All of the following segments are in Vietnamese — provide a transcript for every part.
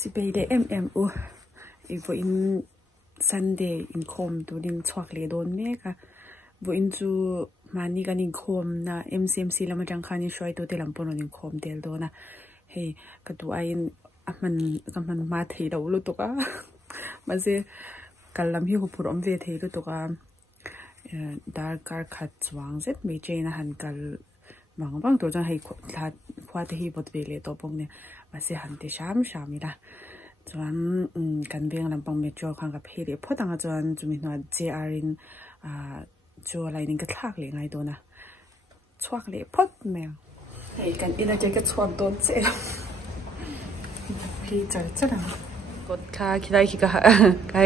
สิไปได้uอีกว่าอินซันเดย์อินคมตัวดินชวักเลยโดนเมค่ะว่าอินจูมานี่กันอินคมนะ MCMC แล้วมาจังคันนี่ช่วยตัวเตลัมปนอินคมเดลโดนะเฮ้ก็ตัวไอ้มันมาเทเราลุตุกะมันสิกันลำที่หุบผุดอมเวทีลุตุกะดาร์การขัดสว่างเสร็จไม่เจนะหันกันบางตัวจะให้ทัดควาที่บทเวเลตัวพวกเนี่ยมาสิหันที่ชามนี่ละจวนกันเบียงลำปังเมจ่อขังกับเฮลิพอตั้งจวนจุมินว่าเจอารินจ่ออะไรนี่ก็ทักเลยไงตัวนะชวักเลยพอดแมวไอ้กันอินเจก็ชวักโดนเจ็บพี่จะนะกดค่าคิดได้คิดก็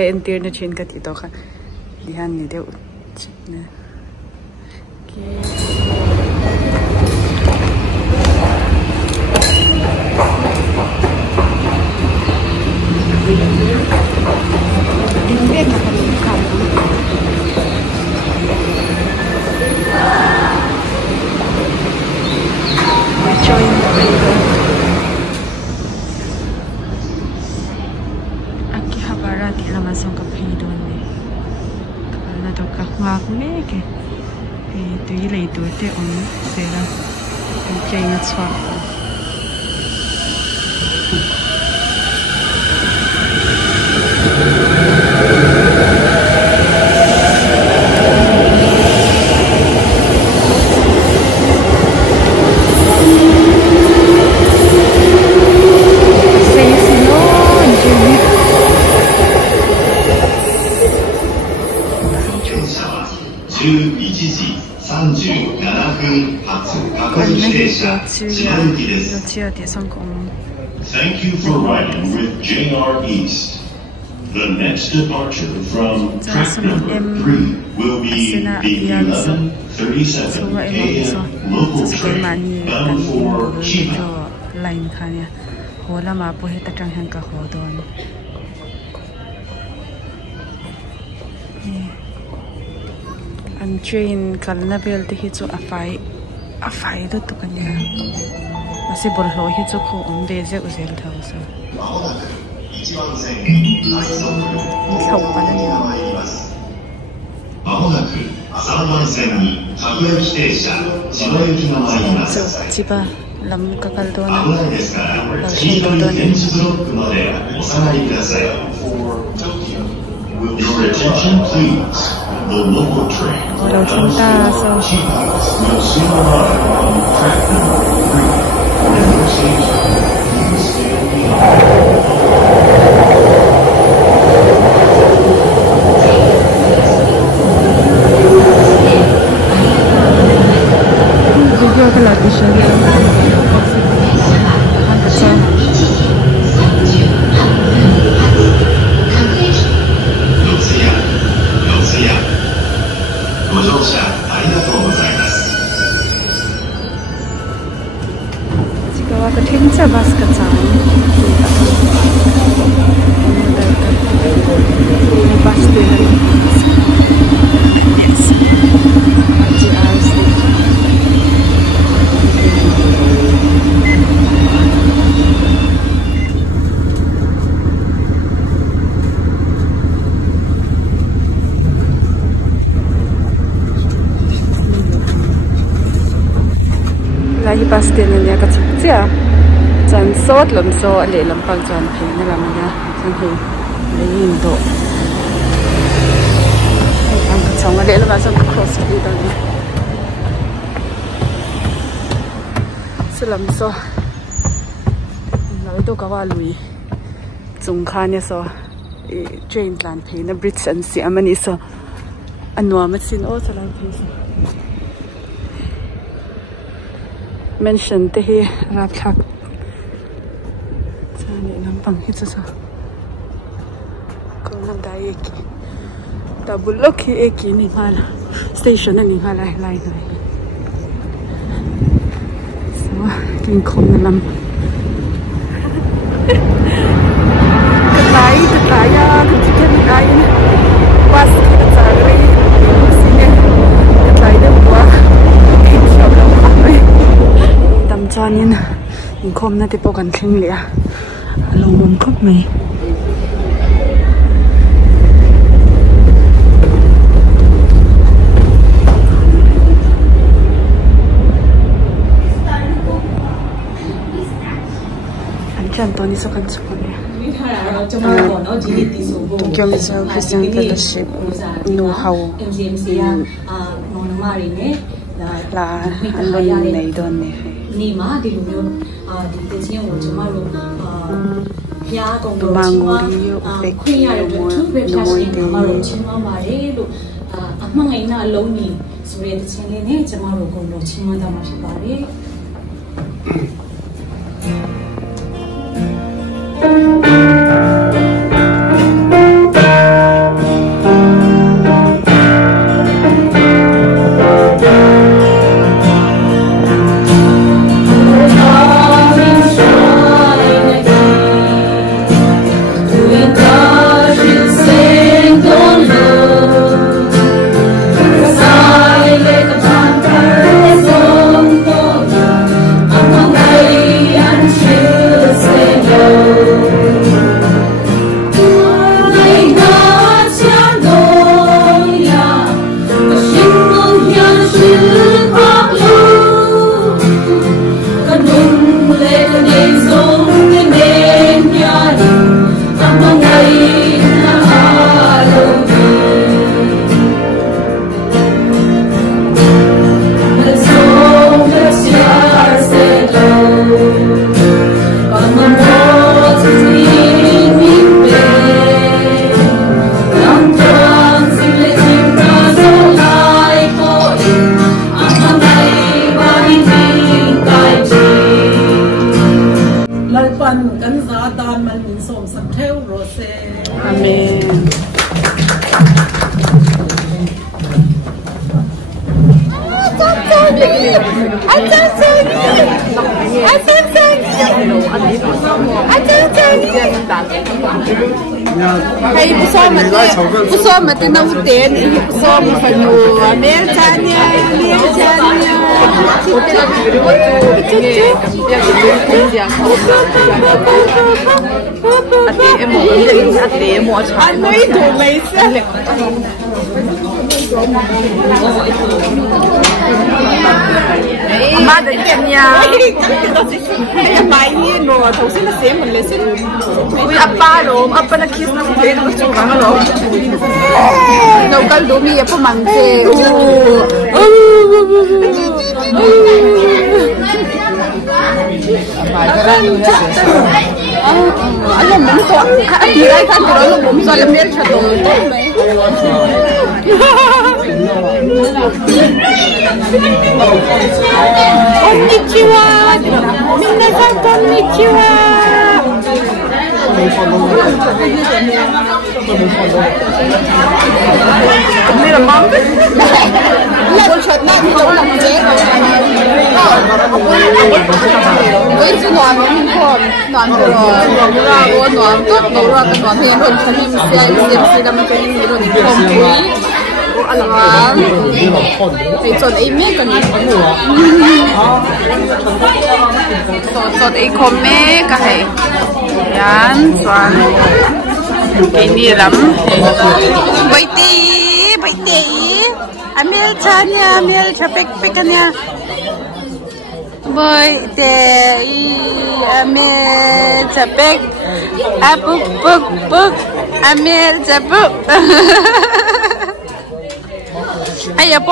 เอ็นเตอร์เนชินก็ติดต่อค่ะดิฮันนี่เดี๋ยวชิดนะดินเล่นกับลูกค้ามาจอยน์ไปเลยอากิฮาบาระที่เรามาส่งกับพี่โดนเลยแล้วตัวก็มากเมฆตัวยี่เลยตัวเตะอนเสร็จแล้วตัวใจนัดสวาThank you for riding with JR East. The next departure from track number 3 will be the 11:37 a.m. local train bound for Chiba. Line ค่ะเนี่ยโหละมาปุเหตจังหันกับโหดอนอันเทรนกันนาเบลที่ฮิจูอาไฟดูตุกันเนี่ยมาสิบอลโลฮิจูคูอมเบเซอุเซลเท่าซะเข้ากันเนี่ยまもなく3番線に各駅停車千葉行きが参ります。千葉ラムカカルドーナ危ないですから黄色い電池ブロックまでお下がりください。Your attention please. The local train bound for Chiba will soon arrive on track number 3. At your station, please stay behind. ก็หลับดิฉันเลยご乗車ありがとうございます。Jika waktu timsa bas kacang, bas dengan lagi pasti nanya kecil jangan sot lemso ale lempang jangan pin namanya jangan pin Indo ang kacang ale lemasam cross itu ni selamso lalu itu kawalui jungkanya so train plan pin na bridge and si amani so anwa mesin o salang pin mention te hi rathak chani lampang hi cha ko nam dai eki tabulok hi eki ni hala station ni hala lai so king khom na lam kai ya chicken kai was ki cha ri sine kai de waจอนินคมน่าจะปกันครึ่งเลยอะลง bom khóc mày anh chàng tôi đi số căn số này Gyeom Jeol Christian Fellowship know-how là anh luôn này đơn này Tumanguri upek nomoi Hey, busog mati na uten, busog fanyo, Amerikanya. Ate mo cha. Ano ito, Lisa? Amma da Kenya. Ay, mai ni no, those na same le sin. Ui appa na kiss na se no chu ka lo. Local do mi appa mangse. Ano mo to? Di ay kan pero mo mo sa mer cha to. Konnichiwa. Minasan konnichiwa. Mira mom. Level shot na di ko lang je. Với sự ngon mình còn ngon rồi, ra ngon tốt nấu ra cái ngon thì hơn phần mình sẽ làm cho những người rồi không quý, ăn ngon, thì chọn ấy mấy cái này, chọn ấy không mấy cái này, yan chọn cái gì lắm, bấy tí, amel cha pek nha. Boy, amel capek, puk, amel capuk. Ayah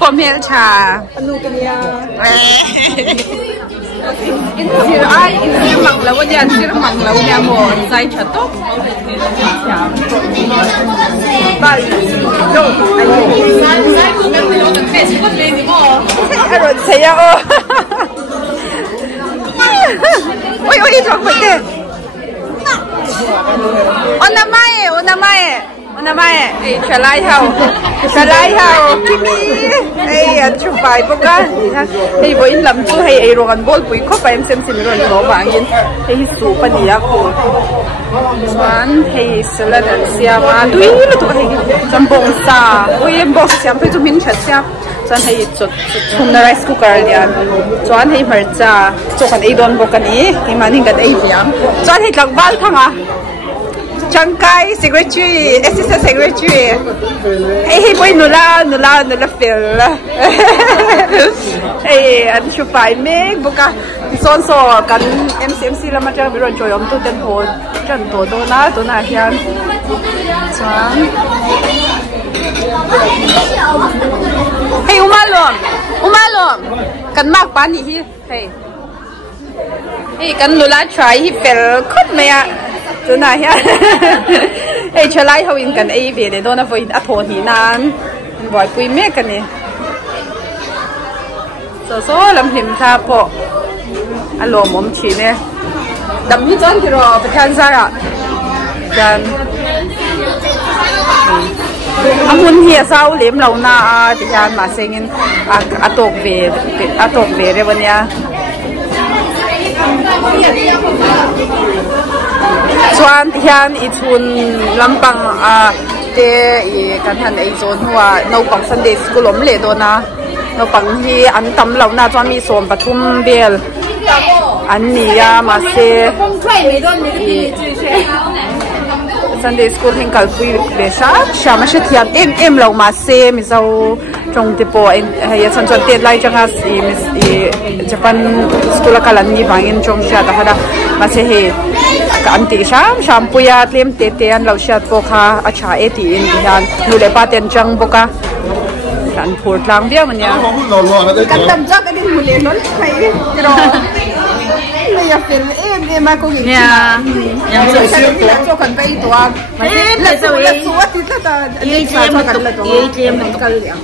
pom hel cha. Anu kenia. Sir manglaw yan, sir manglaw niya mo. Say chatok. Aron saya oh. Oi, chọc vậy kìa. Onamae. Trở lại hao. Kimi. Anh chụp bài bốc á. Hey, với làm chú hay rồi gần bol bụi khóc em xem rồi nó vàng yên. Hey, su pa niya ko. Swan, hey, salad and siya ma. Tuy là tụi hay jambong sa. Ui em bok siya, phải chú min chat siya. chuan hei chhunna rice cooker lian chuan hei hmarcha chu kan ei don bawk ani hei manin kan ei hiam chuan hei tlangwal thanga Changkai secretary assistant secretary hei poi nula fel hei an chu pai mek boka son so kan MCMC lama cha biron choyom tu ten hon chan to na hian chuan hei umalom kan mak pa ni hi hei kan lula try hi fel khot maya tuna hian hei chalai hoin kan ei ve le dona voin a thon hi nan voi pui mek kan ni so lam him tha po alom om chi ne dam hi chon ki ro pathan zara dan amun hi sao lem lo na ti han ma sengin atok ve re bania chuan hian i chun lampang te i kan han ei zon huwa no pang Sunday school om le do na no pang hi an tam lo na chuan mi som pathum bel an ni ya ma se Sunday school hin kalpui be sha ma she thiam em lo ma se mi zo trong te po hei chan chan te lai changa i Japan school kalan ni wangin trong sha da hada ma se he kan ti sham puya tlem te an lo shat po kha acha e ti in hian nu le pa ten chang boka kan phur tlang bia man ya kan tam cha kan mu le lol khai ro le ya fel em ma ko gi ya yang so kan pai to la so ti ta ye jem kal yang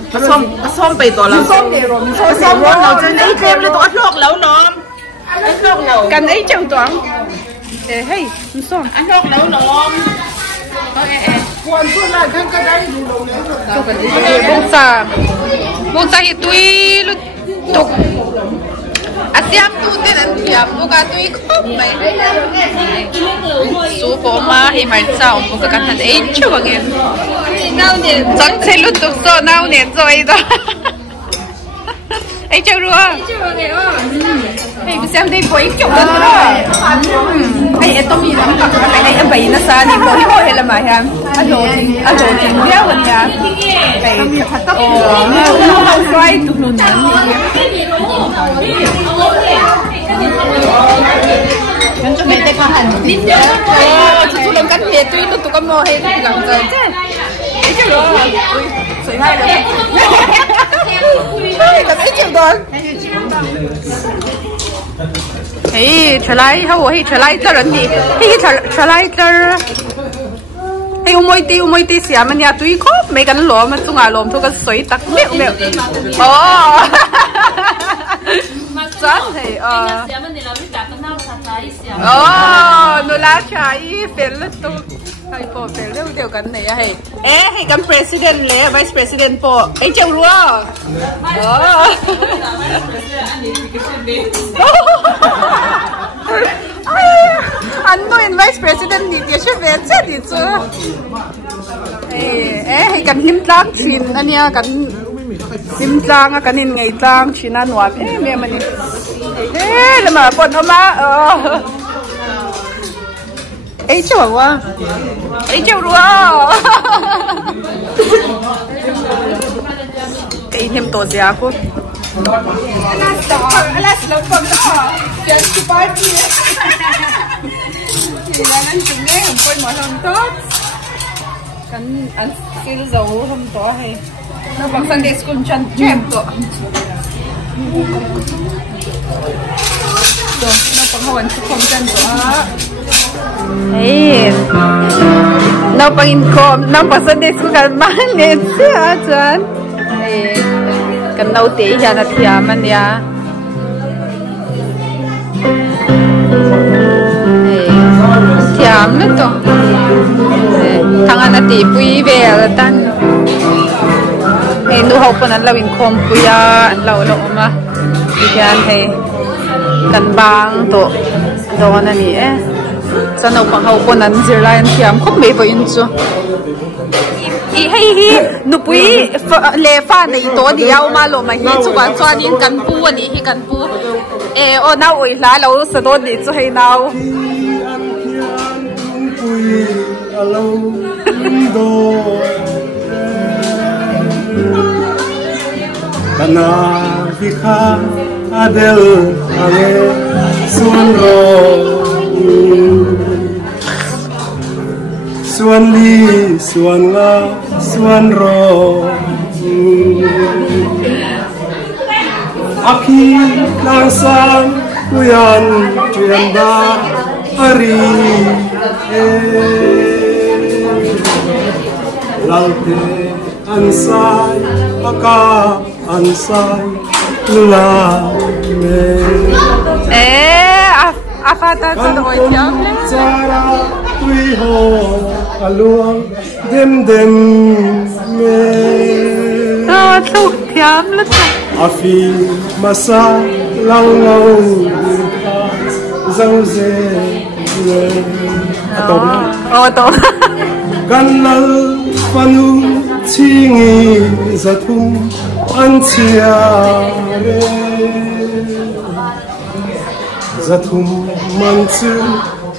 som pai to la som le ro som ro lo chen ai jem le to lok lo nom kan ai chang toang hey som an lok lo nom quan số là thằng cái đấy bông sa hi tui lu tuk asiam tu tên anh thiam buka tui khóc mày số phố ma hi mai sao buka kan han ei chu bangin nau ne chang che lu tuk so nau ne rồi đó ei chu ruo ei bu xem đây boi chu đó ei etomi ram ka ei em bai na sa ni ko hi ho hela ma hian a lo tin bia wan ya ei khatak no how try to nun nan kan chu me te ka han ni chu lam kan he tui lu tu ka mo he ti lam ka che ei chu ruo soi hai rồi kan ei chu don hey chalai hau hey chalai tar ani hey chalai tar hey umoi ti siam ania tui khop me kan lo ma chunga lom thu ka soi tak me oh chan hey siam ani la mi ta ka nau sa chai siam oh no la chai fel tu hai po fel deu kan nei a hey hey kan president le vice president po ei cheu ruo oh anh nói vice president đi tiếp xúc về chết đi chứ hay cần hiếm trắng chín anh nha cần hiếm trắng cần in ngày trắng chín ăn hoài mẹ mình là mà bọn ông má ấy chua quá ấy chua luôn cái thêm tổ gì à cô alas lopam to just party thì là anh chúng nghe không coi mọi lần tốt kan anh kêu dấu không to hay nó bằng Sunday school chân chém to nó bằng hồn không chân to ấy nó bằng income nó bằng Sunday school kan mang lên chứ chân ấy kan nấu tí ya na thiam anh ya thiam nữa to thằng anh tí pui về tan nu học anh lâu in com pui anh lâu mà thì anh hay kan bang to đó anh nè cho nó bằng hậu con ăn dưa lại thì em không mấy vậy chứ ý hay nụ bụi lệ pha này to đi ao mà lo mà hi chú bạn cho anh cần pu anh hi cần pu ô nào ơi lá lâu sẽ đó đi cho hay nào Kana vikha adel ane sunro suan li suan nga suan ro aki langsan kuyan tuyan ba ari lalte ansai aka ansai la me afata to oi tiam sara tui ho aluang dem dem me thu tiam la afi masa lau lau zang ze to ganal panu chingi zathum anchia re zathum manchu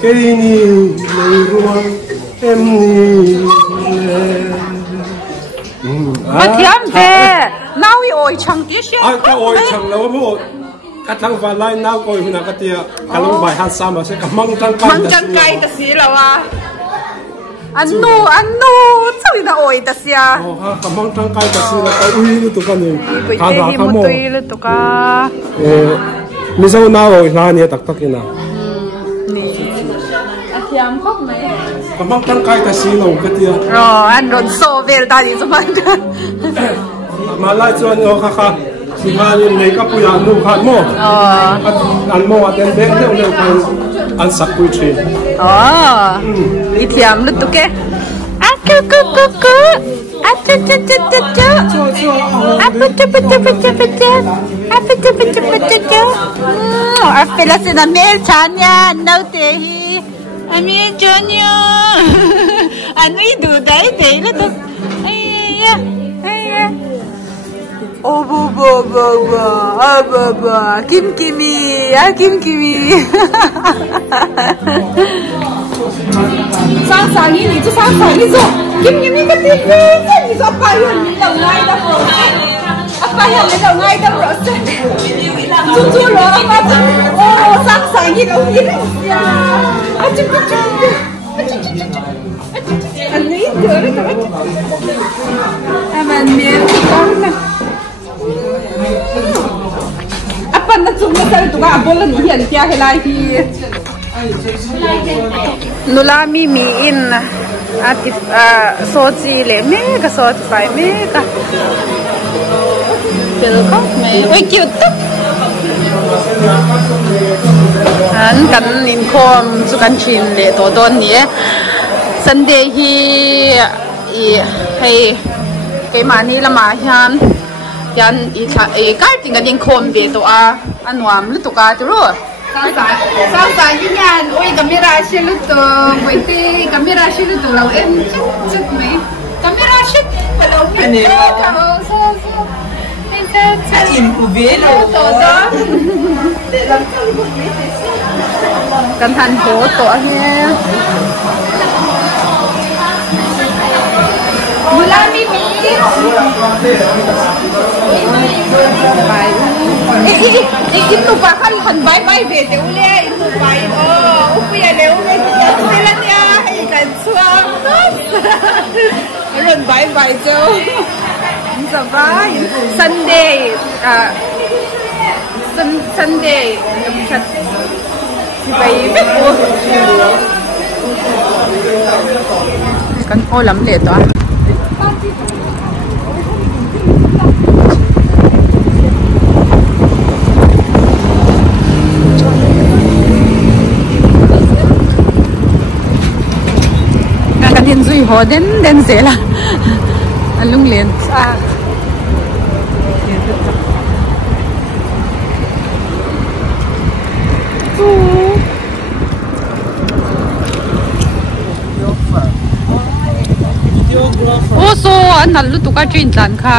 keini leiruang emni le thiam ve now we oi chang ti she ai ka oi chang lo mo ka thang va lai now koi huna ka tia kalong bai ha sama se ka mang tang kai ta si lawa anu chui na oi ta sia ka mang tang kai ta si la ka ui lu tu ka ni ka da ka mo lu tu ka mi zo na oi la ni tak tak ina ni thiam khóc mày ka mang tang kai ta si lo ka tia ro an ron so vel ta ni man ma lai chuan o kha si ma ni nei ka pu ya nu kha mo an mo aten be le kan an sak pui thi i thiam lu tu ke ku chu apela se na mel chanya no te hi ami chanya anui du dai te lu tu bo kim kimi sang sang ni就sang sang你说kim kimi个地方你说八月你到哪的不八月你到哪的不猪猪肉嘛sang sang你都一样呀anh ấy cười đấy các bạn mà miếng con này apa na chung na sar tuga bola ni hian kya helai hi nula mi in atif sochi le me ka soch pai me ka welcome me oi cute an kan nin khom chu kan chin le to don ni Sunday hi hey cái mà ni lama hian yan i kai tinga ding khom be to anuam lu to ka tu ro sa yan oi camera she lu to oi te camera she lu to lo em chuk me camera she hello ne in ku ve lo to do kan han ho to he mula mimi bai itu bahkan han bai về te ule itu bai upi ya le ule selan ya hai kan chua ren bai jo sabai Sunday Sunday chat bai beku kan olam le to Din zui ho den zela alung len nal lu tu ka train tlan kha